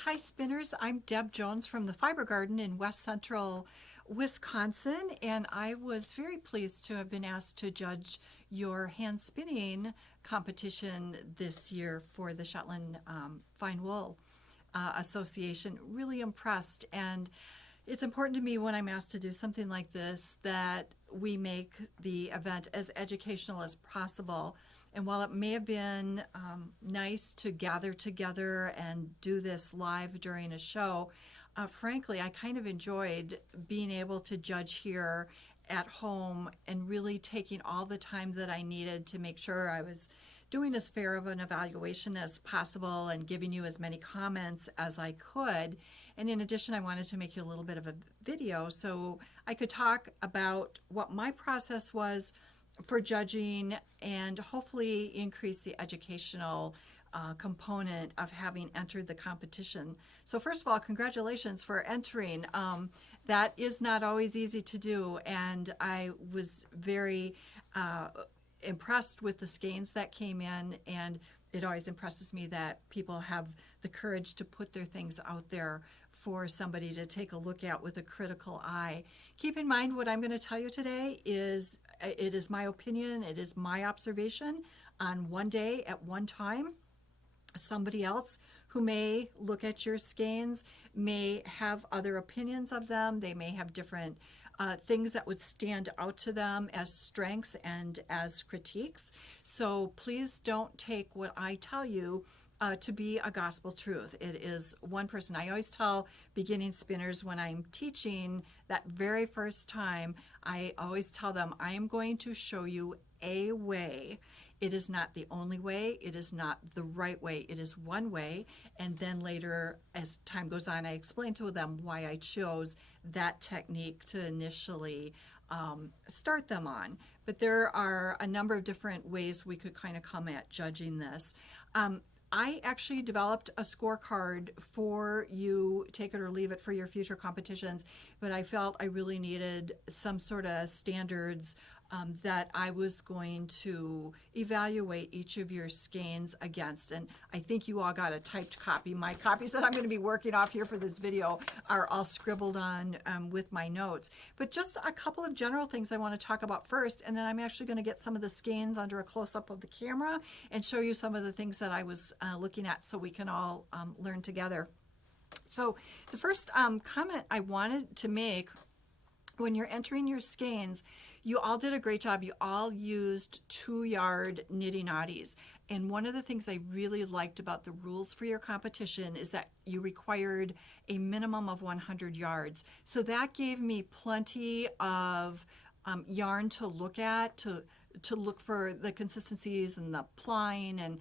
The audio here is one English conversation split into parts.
Hi, spinners. I'm Deb Jones from the Fiber Garden in West Central Wisconsin, and I was very pleased to have been asked to judge your hand spinning competition this year for the Shetland Fine Wool Association. Really impressed, and it's important to me when I'm asked to do something like this that we make the event as educational as possible. And while it may have been nice to gather together and do this live during a show, frankly, I kind of enjoyed being able to judge here at home and really taking all the time that I needed to make sure I was doing as fair of an evaluation as possible and giving you as many comments as I could. And in addition, I wanted to make you a little bit of a video so I could talk about what my process was for judging and hopefully increase the educational component of having entered the competition. So first of all, congratulations for entering. That is not always easy to do, and I was very impressed with the skeins that came in, and it always impresses me that people have the courage to put their things out there for somebody to take a look at with a critical eye. Keep in mind what I'm going to tell you today is it is my opinion, it is my observation on one day at one time. Somebody else who may look at your skeins may have other opinions of them. They may have different things that would stand out to them as strengths and as critiques. So please don't take what I tell you to be a gospel truth. It is one person. I always tell beginning spinners when I'm teaching that very first time, I always tell them, I am going to show you a way. It is not the only way. It is not the right way. It is one way. And then later, as time goes on, I explain to them why I chose that technique to initially start them on. But there are a number of different ways we could kind of come at judging this. I actually developed a scorecard for you, take it or leave it, for your future competitions, but I felt I really needed some sort of standards that I was going to evaluate each of your skeins against. And I think you all got a typed copy. My copies that I'm going to be working off here for this video are all scribbled on with my notes. But just a couple of general things I want to talk about first, and then I'm actually going to get some of the skeins under a close-up of the camera and show you some of the things that I was looking at so we can all learn together. So the first comment I wanted to make, when you're entering your skeins, you all did a great job. You all used 2-yard niddy knotties. And one of the things I really liked about the rules for your competition is that you required a minimum of 100 yards. So that gave me plenty of yarn to look at, to look for the consistencies and the plying and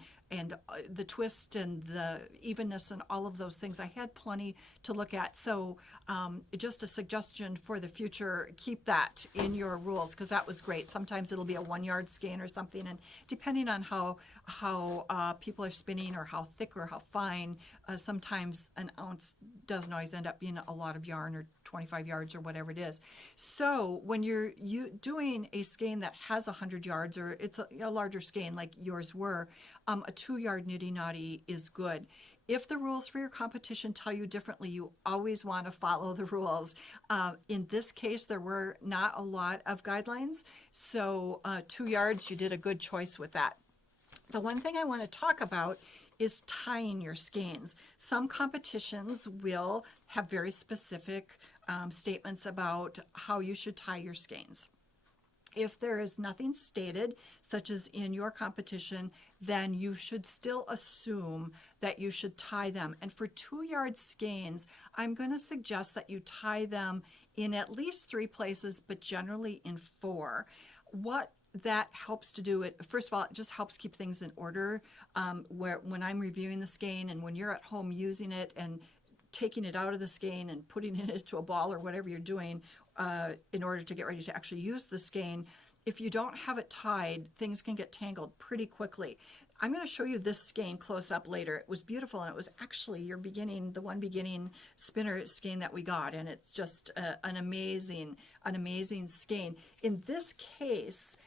the twist and the evenness and all of those things. I had plenty to look at. So just a suggestion for the future, keep that in your rules, because that was great. Sometimes it'll be a 1-yard skein or something, and depending on how people are spinning or how thick or how fine, sometimes an ounce doesn't always end up being a lot of yarn, or 25 yards or whatever it is. So when you're doing a skein that has 100 yards, or it's a larger skein like yours were, a 2-yard niddy knotty is good. If the rules for your competition tell you differently, you always want to follow the rules. In this case, there were not a lot of guidelines, so 2 yards, you did a good choice with that. The one thing I want to talk about is tying your skeins. Some competitions will have very specific statements about how you should tie your skeins. If there is nothing stated, such as in your competition, then you should still assume that you should tie them. And for 2-yard skeins, I'm going to suggest that you tie them in at least 3 places, but generally in 4. What that helps to do it, first of all, it just helps keep things in order. When I'm reviewing the skein and when you're at home using it and taking it out of the skein and putting it into a ball or whatever you're doing in order to get ready to actually use the skein, if you don't have it tied, things can get tangled pretty quickly. I'm going to show you this skein close up later. It was beautiful, and it was actually the one beginning spinner skein that we got, and it's just an amazing skein. In this case,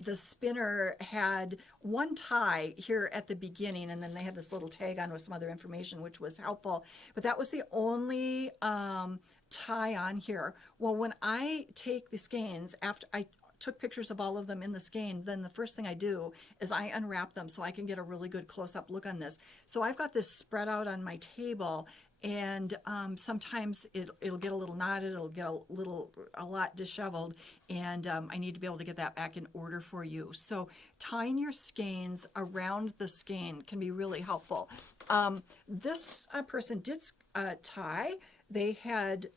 the spinner had one tie here at the beginning, and then they had this little tag on with some other information, which was helpful. But that was the only tie on here. Well, when I take the skeins, after I took pictures of all of them in the skein, then the first thing I do is I unwrap them so I can get a really good close-up look on this. So I've got this spread out on my table, and sometimes it'll get a little knotted, it'll get a lot disheveled, and I need to be able to get that back in order for you. So tying your skeins around the skein can be really helpful. This person did tie. They had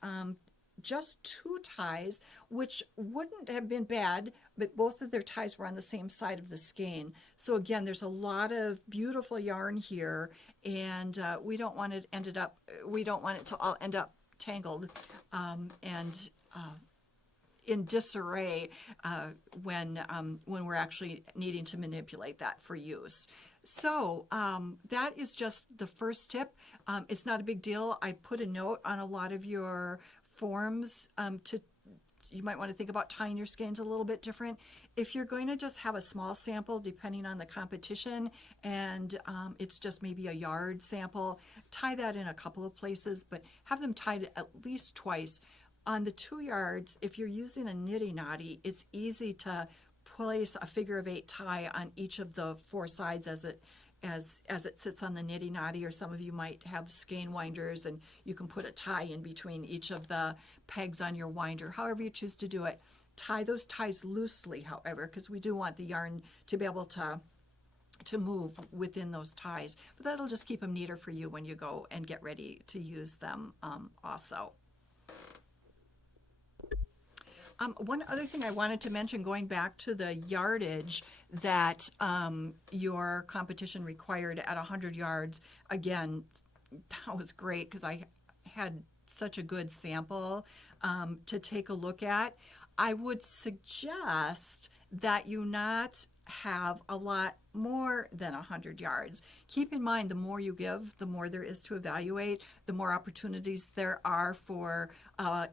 just 2 ties, which wouldn't have been bad, but both of their ties were on the same side of the skein. So again, there's a lot of beautiful yarn here, and we don't want it to all end up tangled and in disarray when we're actually needing to manipulate that for use. So that is just the first tip. It's not a big deal. I put a note on a lot of your forms you might want to think about tying your skeins a little bit different. If you're going to just have a small sample, depending on the competition, and it's just maybe a yard sample, tie that in a couple of places, but have them tied at least twice. On the 2 yards, if you're using a nitty knotty, it's easy to place a figure of 8 tie on each of the 4 sides as it sits on the nitty knotty, or some of you might have skein winders and you can put a tie in between each of the pegs on your winder. However you choose to do it, tie those ties loosely, however, because we do want the yarn to be able to move within those ties. But that'll just keep them neater for you when you go and get ready to use them also. One other thing I wanted to mention, going back to the yardage that your competition required at 100 yards, again, that was great because I had such a good sample to take a look at. I would suggest that you not have a lot more than 100 yards. Keep in mind, the more you give, the more there is to evaluate, the more opportunities there are for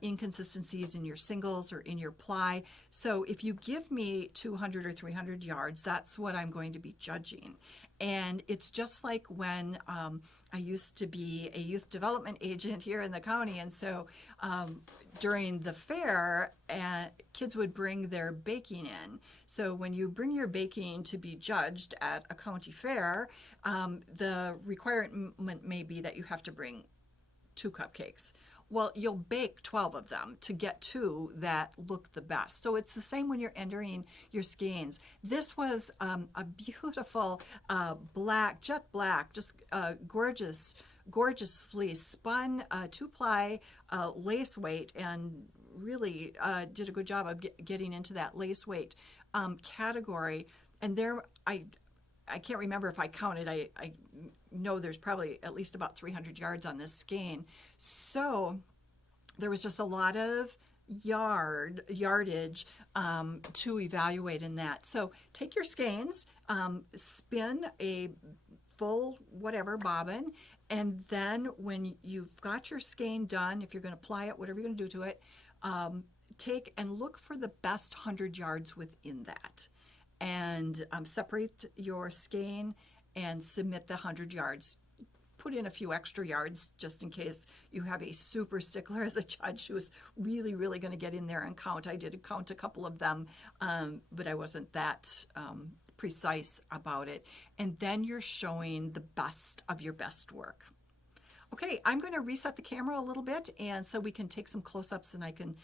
inconsistencies in your singles or in your ply. So if you give me 200 or 300 yards, that's what I'm going to be judging. And it's just like when I used to be a youth development agent here in the county, and so during the fair, kids would bring their baking in. So when you bring your baking to be judged at a county fair, the requirement may be that you have to bring 2 cupcakes. Well, you'll bake 12 of them to get 2 that look the best. So it's the same when you're entering your skeins. This was a beautiful black, jet black, just gorgeous fleece, spun 2-ply lace weight, and really did a good job of getting into that lace weight category. And there, I can't remember if I counted. I know there's probably at least about 300 yards on this skein. So there was just a lot of yardage to evaluate in that. So take your skeins, spin a full whatever bobbin, and then when you've got your skein done, if you're going to ply it, whatever you're going to do to it, take and look for the best 100 yards within that, and separate your skein and submit the 100 yards. Put in a few extra yards just in case you have a super stickler as a judge who's really, really going to get in there and count. I did count a couple of them, but I wasn't that precise about it. And then you're showing the best of your best work. Okay, I'm going to reset the camera a little bit, and so we can take some close-ups and I can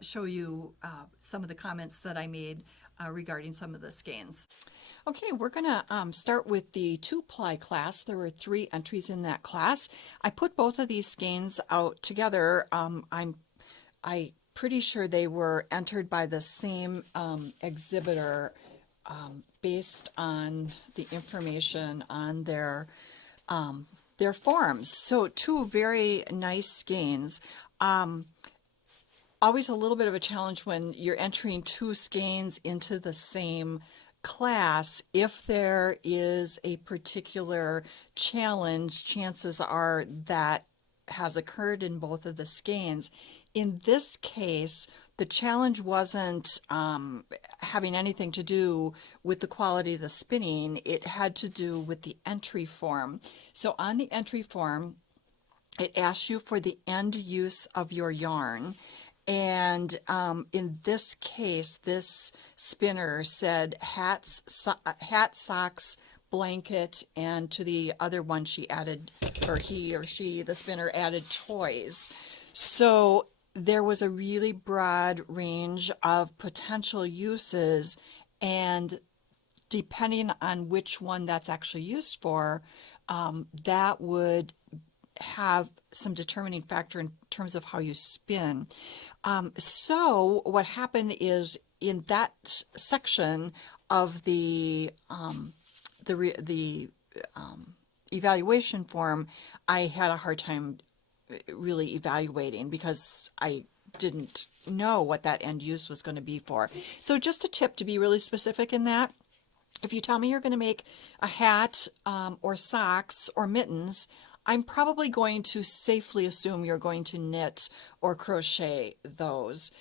show you some of the comments that I made regarding some of the skeins. Okay, we're going to start with the 2-ply class. There were 3 entries in that class. I put both of these skeins out together. I'm pretty sure they were entered by the same exhibitor based on the information on their forms. So 2 very nice skeins. Always a little bit of a challenge when you're entering 2 skeins into the same class. If there is a particular challenge, chances are that has occurred in both of the skeins. In this case, the challenge wasn't having anything to do with the quality of the spinning. It had to do with the entry form. So on the entry form, it asks you for the end use of your yarn. And in this case, this spinner said hat, socks, blanket, and to the other one she added, or he or she, the spinner added toys. So there was a really broad range of potential uses, and depending on which one that's actually used for, that would have some determining factor in terms of how you spin. So what happened is in that section of the evaluation form, I had a hard time really evaluating because I didn't know what that end use was going to be for. So just a tip to be really specific in that. If you tell me you're going to make a hat or socks or mittens, I'm probably going to safely assume you're going to knit or crochet those.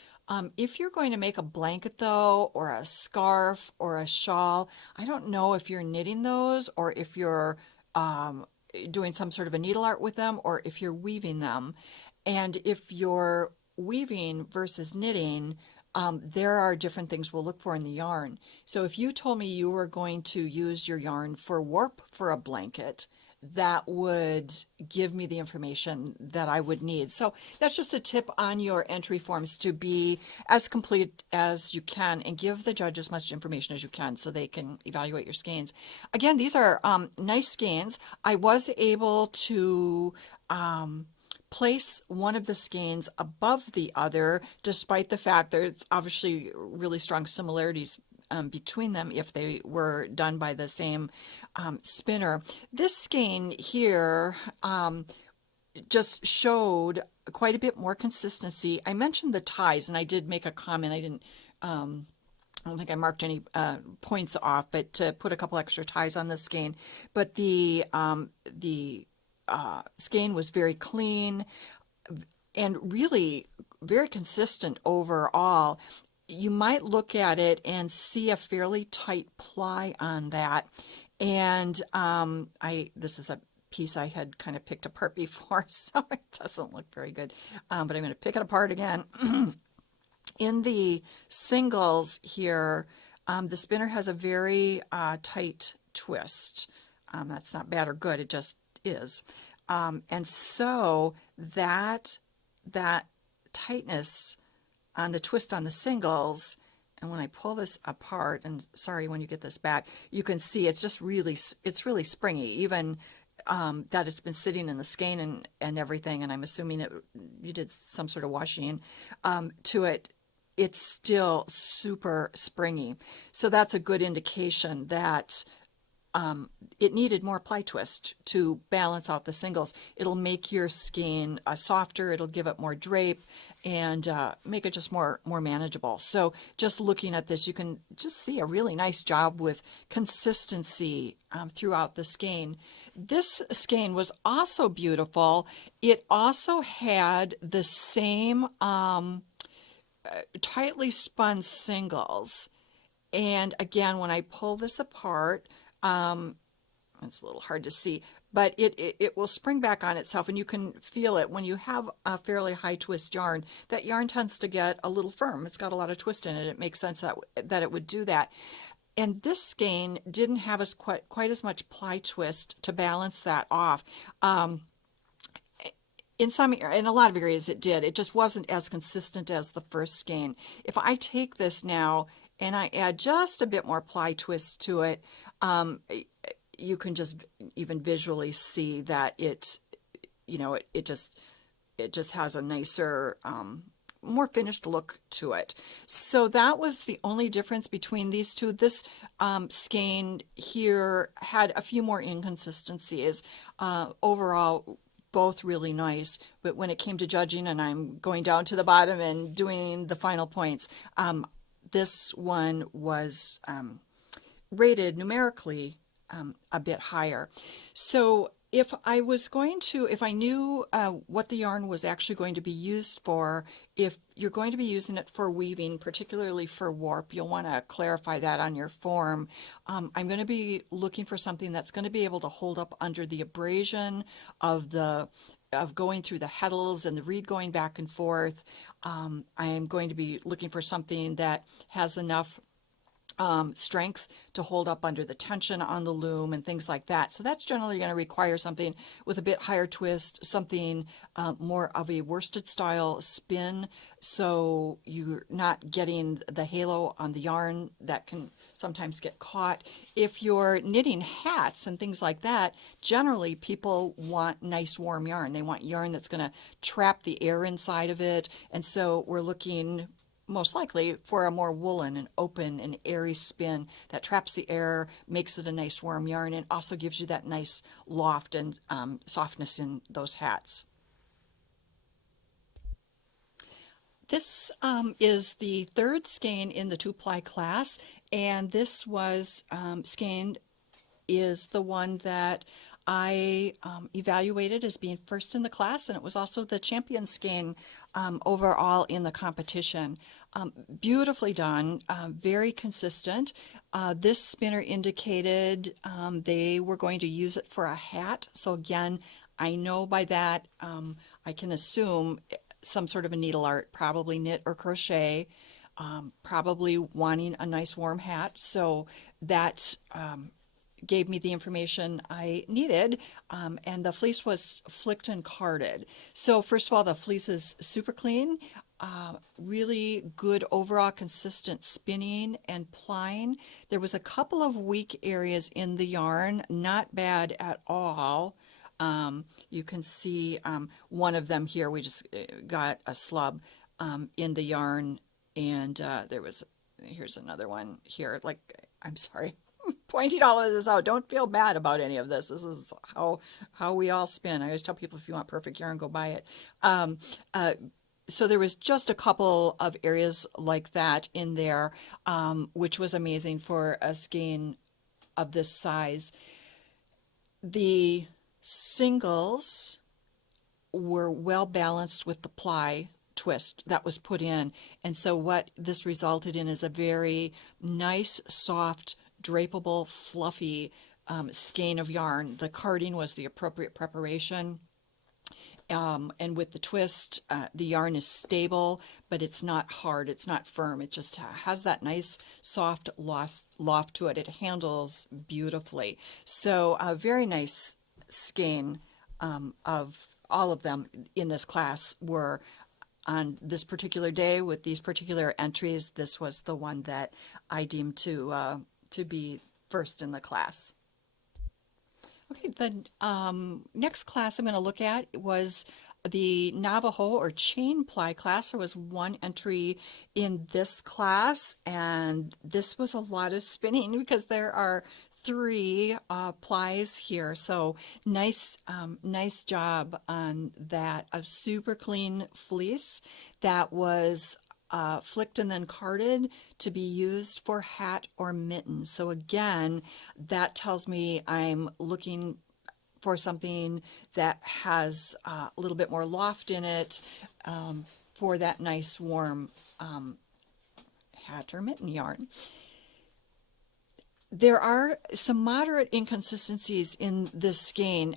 If you're going to make a blanket though, or a scarf or a shawl, I don't know if you're knitting those or if you're doing some sort of a needle art with them or if you're weaving them. And if you're weaving versus knitting, there are different things we'll look for in the yarn. So if you told me you were going to use your yarn for warp for a blanket, that would give me the information that I would need. So that's just a tip on your entry forms, to be as complete as you can and give the judge as much information as you can so they can evaluate your skeins. Again, these are nice skeins. I was able to place one of the skeins above the other, despite the fact there's obviously really strong similarities between them if they were done by the same spinner. This skein here just showed quite a bit more consistency. I mentioned the ties, and I did make a comment. I don't think I marked any points off, but to put a couple extra ties on the skein. But the skein was very clean and really very consistent overall. You might look at it and see a fairly tight ply on that. And this is a piece I had kind of picked apart before, so it doesn't look very good. But I'm going to pick it apart again. In the singles here, the spinner has a very tight twist. That's not bad or good, it just is. And so that tightness on the twist on the singles, and when I pull this apart, and sorry, when you get this back, you can see it's really springy, even that it's been sitting in the skein and everything, and I'm assuming you did some sort of washing to it. It's still super springy. So that's a good indication that it needed more ply twist to balance out the singles. It'll make your skein softer, it'll give it more drape, and make it just more manageable. So just looking at this, you can just see a really nice job with consistency throughout the skein. This skein was also beautiful. It also had the same tightly spun singles. And again, when I pull this apart, it's a little hard to see, but it will spring back on itself, and you can feel it when you have a fairly high twist yarn. That yarn tends to get a little firm. It's got a lot of twist in it. It makes sense that it would do that. And this skein didn't have quite as much ply twist to balance that off. In a lot of areas it did. It just wasn't as consistent as the first skein. If I take this now and I add just a bit more ply twist to it, you can just even visually see that it just has a nicer, more finished look to it. So that was the only difference between these two. This skein here had a few more inconsistencies. Overall, both really nice, but when it came to judging, and I'm going down to the bottom and doing the final points, this one was rated numerically a bit higher. So if I was going to, if I knew what the yarn was actually going to be used for, if you're going to be using it for weaving, particularly for warp, you'll want to clarify that on your form. I'm going to be looking for something that's going to be able to hold up under the abrasion of going through the heddles and the reed going back and forth. I am going to be looking for something that has enough strength to hold up under the tension on the loom and things like that. So that's generally going to require something with a bit higher twist, something more of a worsted style spin, so you're not getting the halo on the yarn that can sometimes get caught. If you're knitting hats and things like that, generally people want nice warm yarn. They want yarn that's going to trap the air inside of it, and so we're looking most likely for a more woolen and open and airy spin that traps the air, makes it a nice warm yarn, and also gives you that nice loft and softness in those hats. This is the third skein in the two-ply class, and this was skein is the one that I evaluated as being first in the class, and it was also the champion skein overall in the competition. Beautifully done, very consistent. This spinner indicated they were going to use it for a hat. So again, I know by that I can assume some sort of a needle art, probably knit or crochet, probably wanting a nice warm hat. So that gave me the information I needed, and the fleece was flicked and carded. So first of all, the fleece is super clean, really good overall consistent spinning and plying. There was a couple of weak areas in the yarn, not bad at all. You can see one of them here. We just got a slub in the yarn, and here's another one here. Like, I'm sorry, pointing all of this out. Don't feel bad about any of this. This is how we all spin. I always tell people, if you want perfect yarn, go buy it. So there was just a couple of areas like that in there, which was amazing for a skein of this size. The singles were well balanced with the ply twist that was put in, and so what this resulted in is a very nice, soft, drapable, fluffy skein of yarn. The carding was the appropriate preparation. And with the twist, the yarn is stable, but it's not hard, it's not firm. It just has that nice soft loft to it. It handles beautifully. So a very nice skein of all of them in this class were on this particular day with these particular entries. This was the one that I deemed to be first in the class. Okay, the next class I'm going to look at was the Navajo or chain ply class. There was one entry in this class, and this was a lot of spinning because there are 3 plies here. So nice job on that. A super clean fleece that was flicked and then carded to be used for hat or mittens. So again, that tells me I'm looking for something that has a little bit more loft in it for that nice warm hat or mitten yarn. There are some moderate inconsistencies in this skein,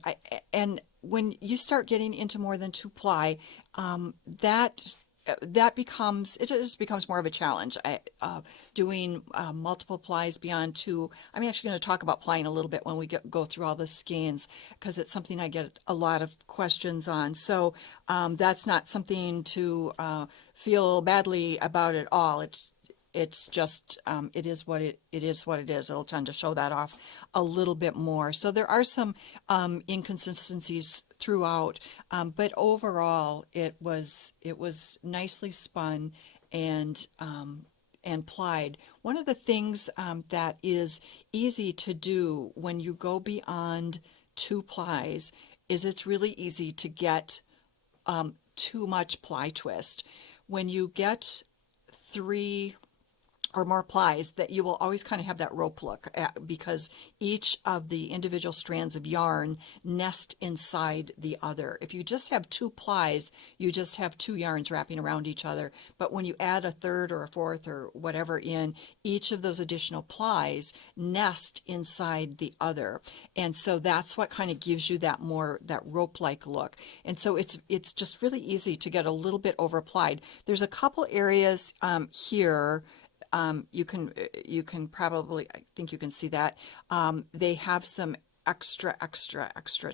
and when you start getting into more than 2-ply, that becomes more of a challenge. Doing multiple plies beyond 2. I'm actually going to talk about plying a little bit when we go through all the skeins, because it's something I get a lot of questions on. So that's not something to feel badly about at all. It's just it is what it is. It'll tend to show that off a little bit more. So there are some inconsistencies throughout, but overall it was nicely spun and plied. One of the things that is easy to do when you go beyond 2 plies is it's really easy to get too much ply twist. When you get 3 or more plies, that you will always kind of have that rope look because each of the individual strands of yarn nest inside the other. If you just have two plies, you just have two yarns wrapping around each other. But when you add a third or a fourth or whatever in, each of those additional plies nest inside the other. And so that's what kind of gives you that rope-like look. And so it's just really easy to get a little bit over applied. There's a couple areas here. You can probably, I think you can see that. They have some extra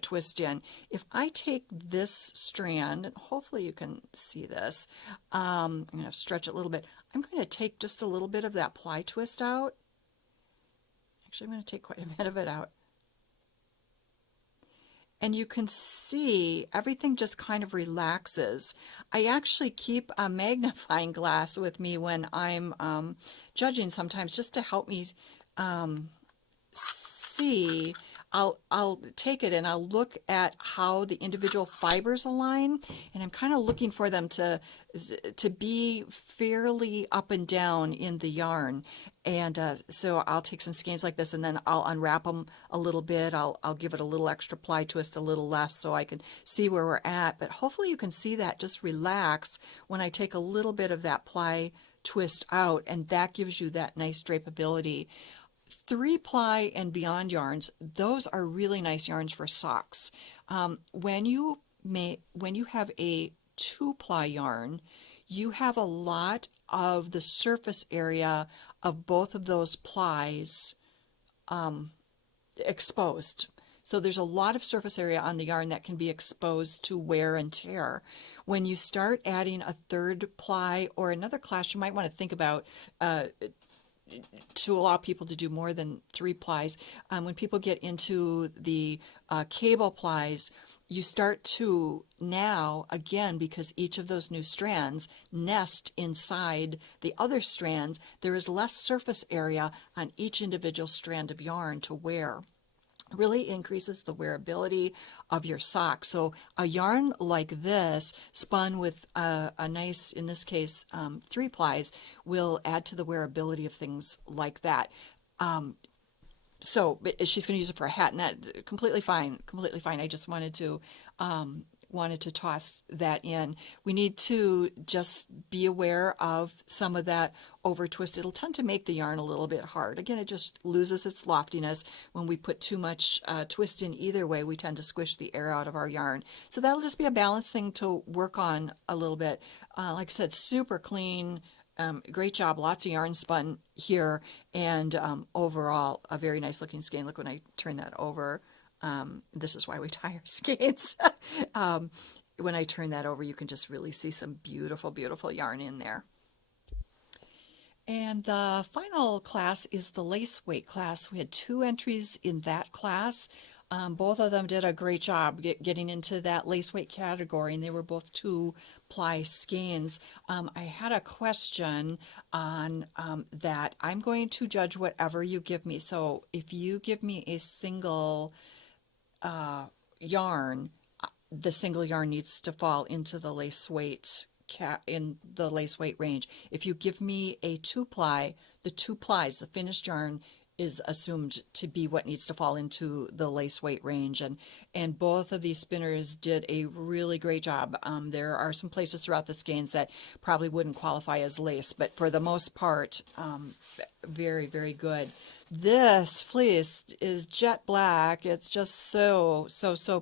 twist in. If I take this strand, and hopefully you can see this, I'm going to stretch it a little bit. I'm going to take just a little bit of that ply twist out. Actually, I'm going to take quite a bit of it out. And you can see everything just kind of relaxes. I actually keep a magnifying glass with me when I'm judging sometimes, just to help me see. I'll take it and I'll look at how the individual fibers align, and I'm kind of looking for them to be fairly up and down in the yarn. And so I'll take some skeins like this, and then I'll unwrap them a little bit. I'll give it a little extra ply twist, a little less, so I can see where we're at. But hopefully you can see that just relax when I take a little bit of that ply twist out, and that gives you that nice drapeability. 3-ply and beyond yarns, those are really nice yarns for socks. When you have a 2-ply yarn, you have a lot of the surface area of both of those plies exposed. So there's a lot of surface area on the yarn that can be exposed to wear and tear. When you start adding a 3rd ply or another class, you might want to think about to allow people to do more than 3 plies. When people get into the cable plies, you start to now, again, because each of those new strands nest inside the other strands, there is less surface area on each individual strand of yarn to wear. Really increases the wearability of your sock. So a yarn like this spun with a nice, in this case, 3 plies, will add to the wearability of things like that. So she's going to use it for a hat, and that completely fine. I just wanted to toss that in. We need to just be aware of some of that over twist. It'll tend to make the yarn a little bit hard. Again, it just loses its loftiness when we put too much twist in either way. We tend to squish the air out of our yarn. So that'll just be a balance thing to work on a little bit. Like I said, super clean. Great job. Lots of yarn spun here, and overall a very nice looking skein. Look when I turn that over. This is why we tie our skeins. When I turn that over, you can just really see some beautiful yarn in there. And the final class is the lace weight class. We had 2 entries in that class. Both of them did a great job getting into that lace weight category, and they were both 2-ply skeins. I had a question on that. I'm going to judge whatever you give me. So if you give me a single yarn, the single yarn needs to fall into the lace weight in the lace weight range. If you give me a 2-ply, the 2 plies, the finished yarn, is assumed to be what needs to fall into the lace weight range, and both of these spinners did a really great job. There are some places throughout the skeins that probably wouldn't qualify as lace, but for the most part, very good. This fleece is jet black. It's just so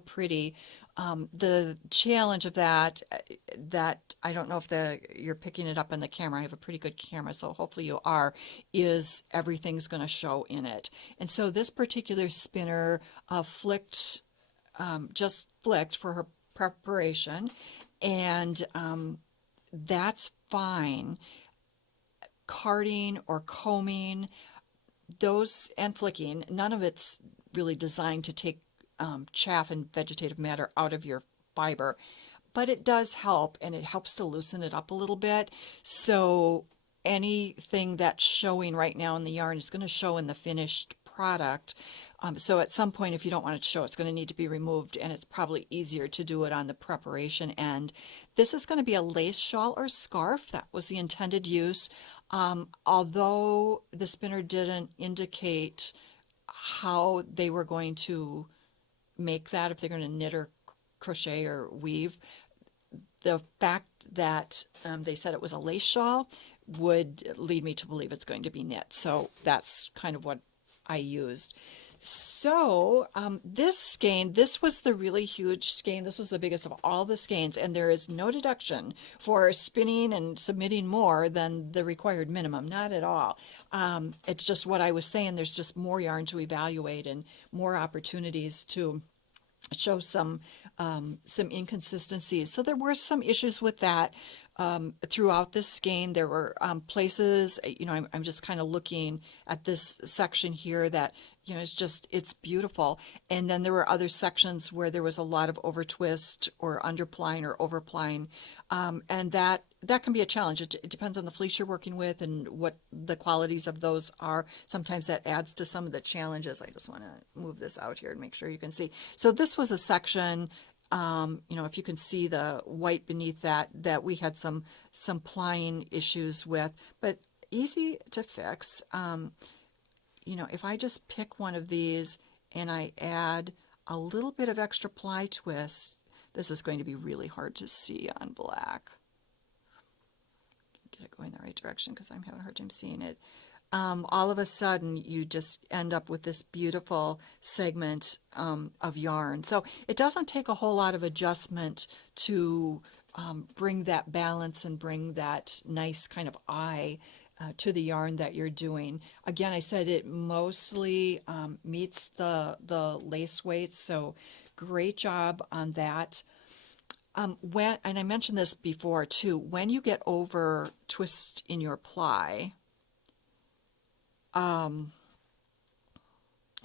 pretty. The challenge of that I don't know if you're picking it up on the camera. I have a pretty good camera, so hopefully you are, is everything's going to show in it. And so this particular spinner just flicked for her preparation, and that's fine. Carding or combing, those, and flicking, none of it's really designed to take chaff and vegetative matter out of your fiber, but it does help, and it helps to loosen it up a little bit. So anything that's showing right now in the yarn is going to show in the finished product. So at some point, if you don't want it to show, it's going to need to be removed, and it's probably easier to do it on the preparation end. This is going to be a lace shawl or scarf. That was the intended use. Although the spinner didn't indicate how they were going to make that, if they're going to knit or crochet or weave, the fact that they said it was a lace shawl would lead me to believe it's going to be knit. So that's kind of what I used. So this skein, this was the really huge skein. This was the biggest of all the skeins, and there is no deduction for spinning and submitting more than the required minimum, not at all. It's just what I was saying, there's just more yarn to evaluate and more opportunities to show some inconsistencies. So there were some issues with that throughout this skein. There were places, I'm just kind of looking at this section here that, it's beautiful. And then there were other sections where there was a lot of over twist or underplying or overplying. And that can be a challenge. It depends on the fleece you're working with and what the qualities of those are. Sometimes that adds to some of the challenges. I just want to move this out here and make sure you can see. So this was a section, if you can see the white beneath that we had some plying issues with, but easy to fix. If I just pick one of these and I add a little bit of extra ply twist, this is going to be really hard to see on black. Get it going the right direction because I'm having a hard time seeing it. All of a sudden, you just end up with this beautiful segment of yarn. So it doesn't take a whole lot of adjustment to bring that balance and bring that nice kind of eye to the yarn that you're doing. Again, I said it mostly meets the lace weights, so great job on that. And I mentioned this before too, when you get over twist in your ply,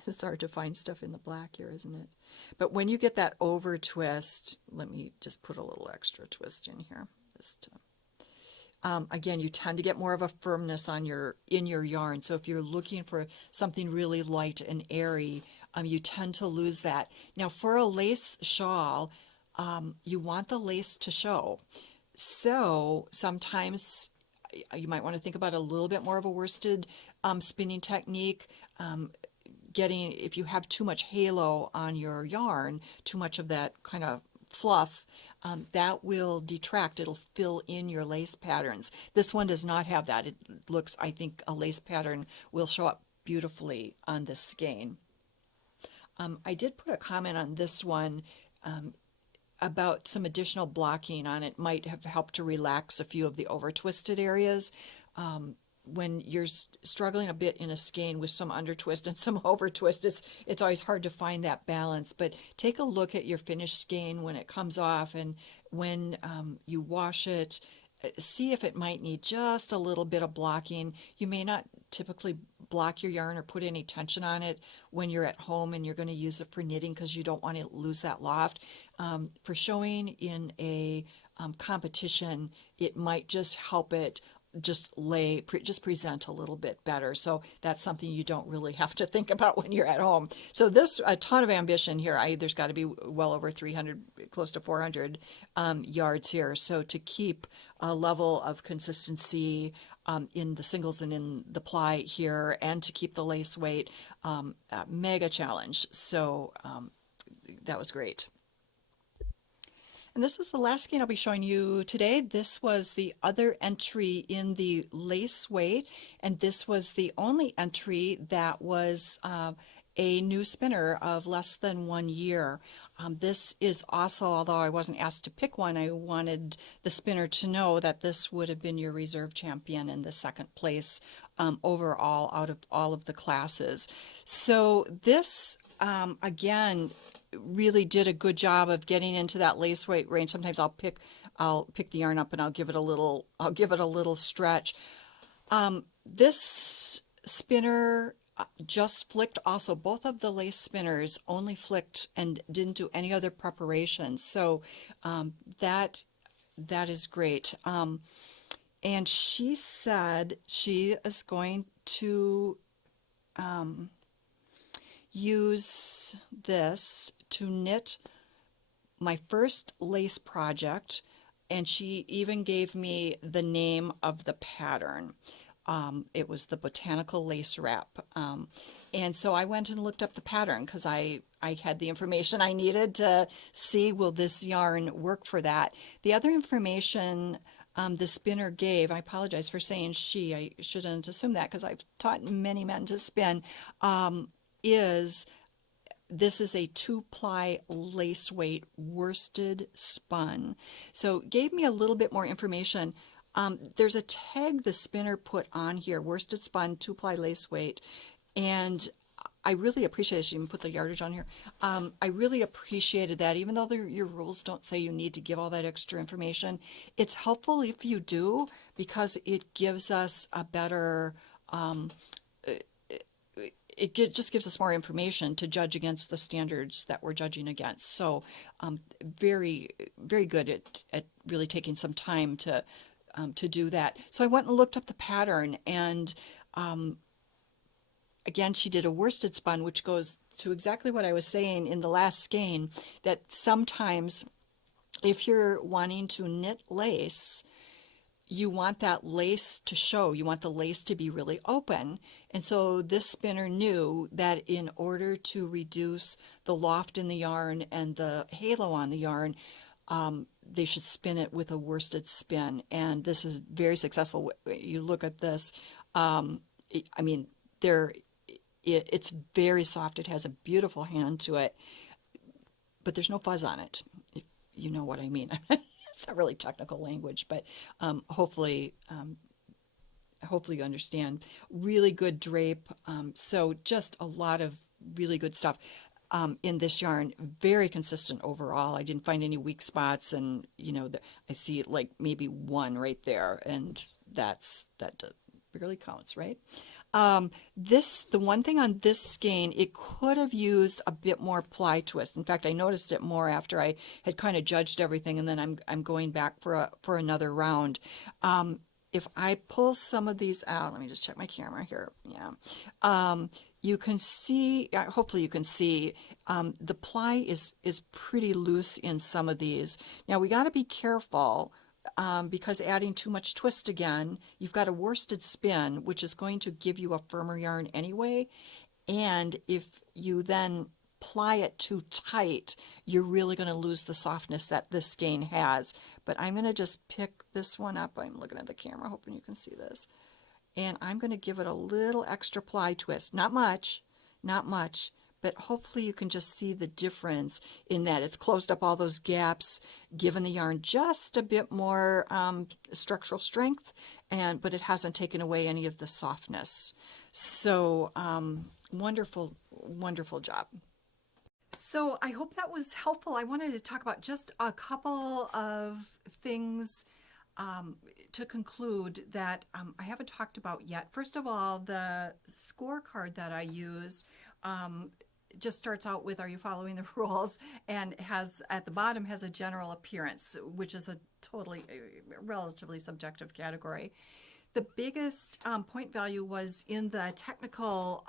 it's hard to find stuff in the black here, isn't it? But when you get that over twist, let me just put a little extra twist in here. Again, you tend to get more of a firmness in your yarn. So if you're looking for something really light and airy, you tend to lose that. Now for a lace shawl, you want the lace to show. So sometimes you might want to think about a little bit more of a worsted spinning technique. If you have too much halo on your yarn, too much of that kind of fluff, that will detract. It'll fill in your lace patterns. This one does not have that. It looks, I think, a lace pattern will show up beautifully on this skein. I did put a comment on this one about some additional blocking on it might have helped to relax a few of the over twisted areas. When you're struggling a bit in a skein with some under twist and some over twist, it's always hard to find that balance. But take a look at your finished skein when it comes off, and when you wash it, see if it might need just a little bit of blocking. You may not typically block your yarn or put any tension on it when you're at home and you're going to use it for knitting because you don't want to lose that loft. For showing in a competition, it might just help it just present a little bit better. So that's something you don't really have to think about when you're at home. So this, a ton of ambition here. There's got to be well over 300, close to 400 yards here. So to keep a level of consistency in the singles and in the ply here, and to keep the lace weight, mega challenge. So that was great. And this is the last skein I'll be showing you today. This was the other entry in the lace weight, and this was the only entry that was a new spinner of less than 1 year. This is also, although I wasn't asked to pick one, I wanted the spinner to know that this would have been your reserve champion in the second place overall out of all of the classes. So this, again, really did a good job of getting into that lace weight range. Sometimes I'll pick the yarn up and I'll give it a little stretch. This spinner just flicked also. Both of the lace spinners only flicked and didn't do any other preparation. So that is great. And she said she is going to use this to knit my first lace project, and she even gave me the name of the pattern. It was the botanical lace wrap. And so I went and looked up the pattern because I had the information I needed to see, will this yarn work for that? The other information the spinner gave, I apologize for saying she, I shouldn't assume that because I've taught many men to spin, is this is a two-ply lace weight worsted spun. So it gave me a little bit more information. There's a tag the spinner put on here, worsted spun, two-ply lace weight, and I really appreciate it. She even put the yardage on here. I really appreciated that, even though your rules don't say you need to give all that extra information. It's helpful if you do, because it gives us a better, just gives us more information to judge against the standards that we're judging against. So very, very good at really taking some time to do that. So I went and looked up the pattern, and again, she did a worsted spun, which goes to exactly what I was saying in the last skein, that sometimes if you're wanting to knit lace, you want that lace to show. You want the lace to be really open. And so this spinner knew that in order to reduce the loft in the yarn and the halo on the yarn, they should spin it with a worsted spin. And this is very successful. You look at this, it's very soft. It has a beautiful hand to it, but there's no fuzz on it, if you know what I mean. It's not really technical language, but hopefully you understand. Really good drape. So just a lot of really good stuff in this yarn. Very consistent overall. I didn't find any weak spots, and I see like maybe one right there, and that barely counts, right? The one thing on this skein, it could have used a bit more ply twist. In fact, I noticed it more after I had kind of judged everything, and then I'm going back for another round. If I pull some of these out, let me just check my camera here. Yeah. You can see, hopefully you can see, the ply is pretty loose in some of these. Now we got to be careful. Because adding too much twist again, you've got a worsted spin, which is going to give you a firmer yarn anyway. And if you then ply it too tight, you're really going to lose the softness that this skein has. But I'm going to just pick this one up. I'm looking at the camera, hoping you can see this. And I'm going to give it a little extra ply twist. Not much, but hopefully you can just see the difference in that it's closed up all those gaps, given the yarn just a bit more structural strength, but it hasn't taken away any of the softness. So wonderful, wonderful job. So I hope that was helpful. I wanted to talk about just a couple of things to conclude that I haven't talked about yet. First of all, the scorecard that I used just starts out with, are you following the rules? And has at the bottom has a general appearance, which is a relatively subjective category. The biggest point value was in the technical,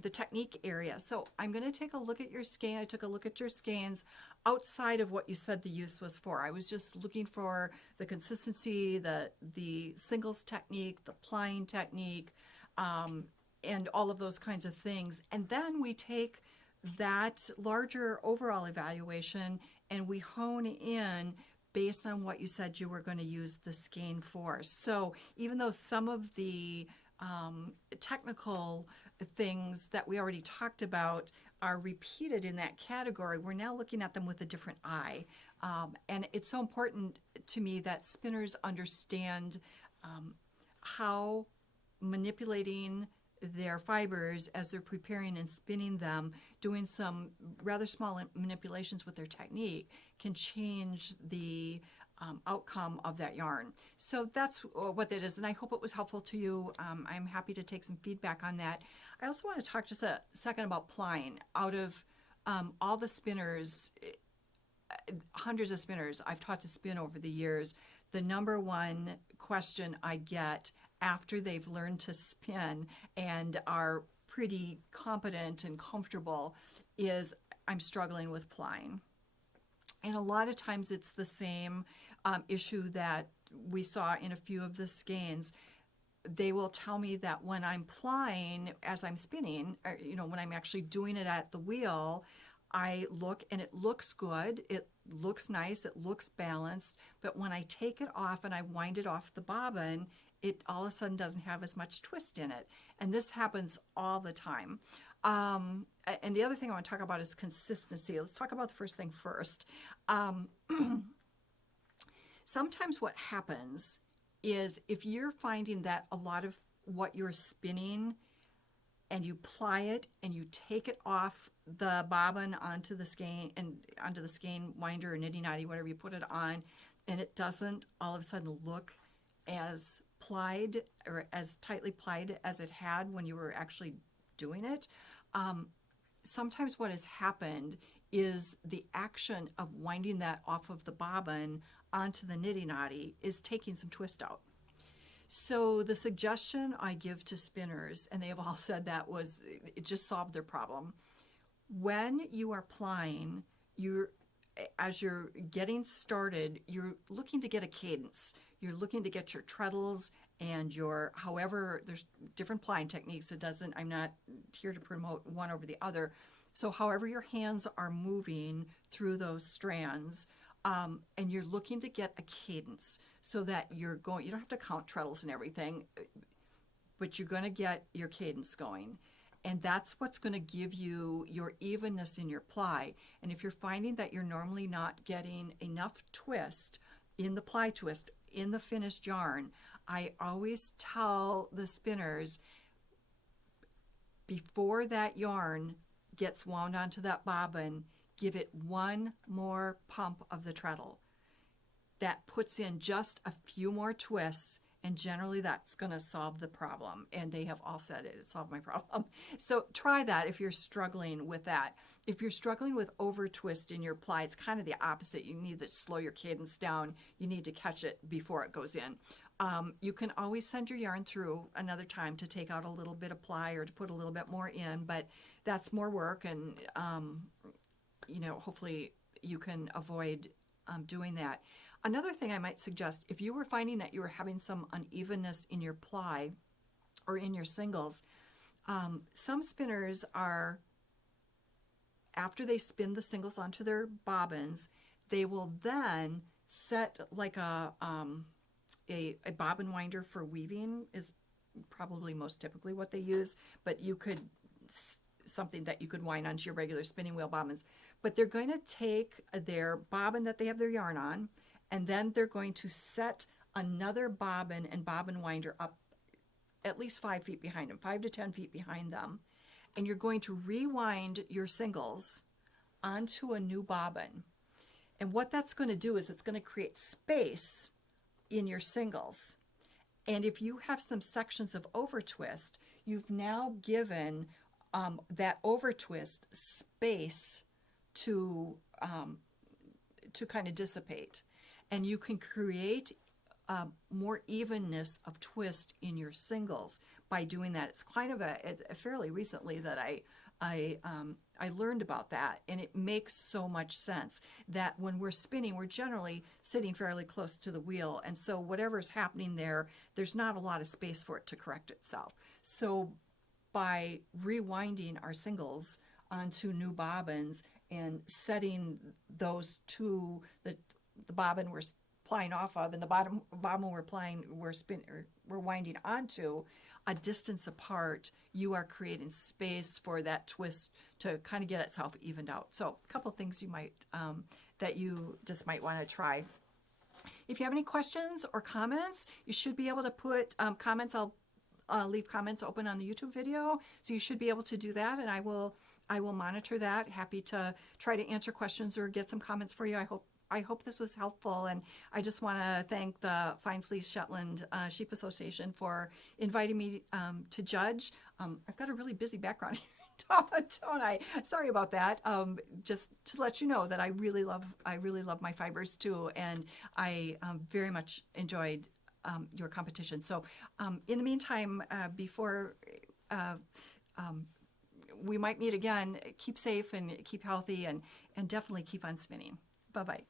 the technique area. So I'm going to take a look at your skein. I took a look at your skeins outside of what you said the use was for. I was just looking for the consistency, the singles technique, the plying technique, and all of those kinds of things. And then we take that larger overall evaluation and we hone in based on what you said you were going to use the skein for. So even though some of the technical things that we already talked about are repeated in that category, we're now looking at them with a different eye. And it's so important to me that spinners understand how manipulating their fibers as they're preparing and spinning them, doing some rather small manipulations with their technique, can change the outcome of that yarn. So that's what that is, and I hope it was helpful to you. I'm happy to take some feedback on that. I also want to talk just a second about plying. Out of all the spinners, hundreds of spinners I've taught to spin over the years, the number one question I get after they've learned to spin and are pretty competent and comfortable is, I'm struggling with plying. And a lot of times it's the same issue that we saw in a few of the skeins. they will tell me that when I'm plying as I'm spinning, or, when I'm actually doing it at the wheel, I look and it looks good. It looks nice. It looks balanced. But when I take it off and I wind it off the bobbin, it all of a sudden doesn't have as much twist in it. And this happens all the time. And the other thing I want to talk about is consistency. Let's talk about the first thing first. Sometimes what happens is if you're finding that a lot of what you're spinning and you ply it and you take it off the bobbin onto the skein and onto the skein winder or niddy noddy, whatever you put it on, and it doesn't all of a sudden look as plied or as tightly plied as it had when you were actually doing it. Sometimes what has happened is the action of winding that off of the bobbin onto the niddy noddy is taking some twist out. So the suggestion I give to spinners, and they have all said that, was it just solved their problem. When you are plying, as you're getting started, you're looking to get a cadence. You're looking to get your treadles and however, there's different plying techniques. I'm not here to promote one over the other. So however your hands are moving through those strands, and you're looking to get a cadence so that you don't have to count treadles and everything, but you're going to get your cadence going. And that's what's going to give you your evenness in your ply. And if you're finding that you're normally not getting enough twist in the ply twist, in the finished yarn, I always tell the spinners, before that yarn gets wound onto that bobbin, give it one more pump of the treadle. That puts in just a few more twists, and generally that's going to solve the problem. And they have all said it solved my problem. So try that if you're struggling with that. If you're struggling with over twist in your ply, it's kind of the opposite. You need to slow your cadence down. You need to catch it before it goes in. You can always send your yarn through another time to take out a little bit of ply or to put a little bit more in, but that's more work, and hopefully you can avoid doing that. Another thing I might suggest, if you were finding that you were having some unevenness in your ply or in your singles, some spinners are, after they spin the singles onto their bobbins, they will then set like a bobbin winder for weaving is probably most typically what they use, but you could something that you could wind onto your regular spinning wheel bobbins. But they're going to take their bobbin that they have their yarn on, and then they're going to set another bobbin and bobbin winder up at least 5 feet behind them, 5 to 10 feet behind them. And you're going to rewind your singles onto a new bobbin. And what that's going to do is it's going to create space in your singles. And if you have some sections of over twist, you've now given that over twist space to kind of dissipate, and you can create more evenness of twist in your singles by doing that. It's kind of a fairly recently that I learned about that, and it makes so much sense that when we're spinning, we're generally sitting fairly close to the wheel, and so whatever's happening there, there's not a lot of space for it to correct itself. So by rewinding our singles onto new bobbins and setting those two, the bobbin we're plying off of and the bobbin we're winding onto, a distance apart, you are creating space for that twist to kind of get itself evened out. So a couple things you might that you just might want to try. If you have any questions or comments, you should be able to put comments. I'll leave comments open on the YouTube video, so you should be able to do that, and I will monitor that. Happy to try to answer questions or get some comments for you. I hope this was helpful, and I just want to thank the Fine Fleece Shetland Sheep Association for inviting me to judge. I've got a really busy background here, don't I? Sorry about that. Just to let you know that I really love my fibers too, and I very much enjoyed your competition. So in the meantime, before we might meet again, keep safe and keep healthy, and definitely keep on spinning. Bye-bye.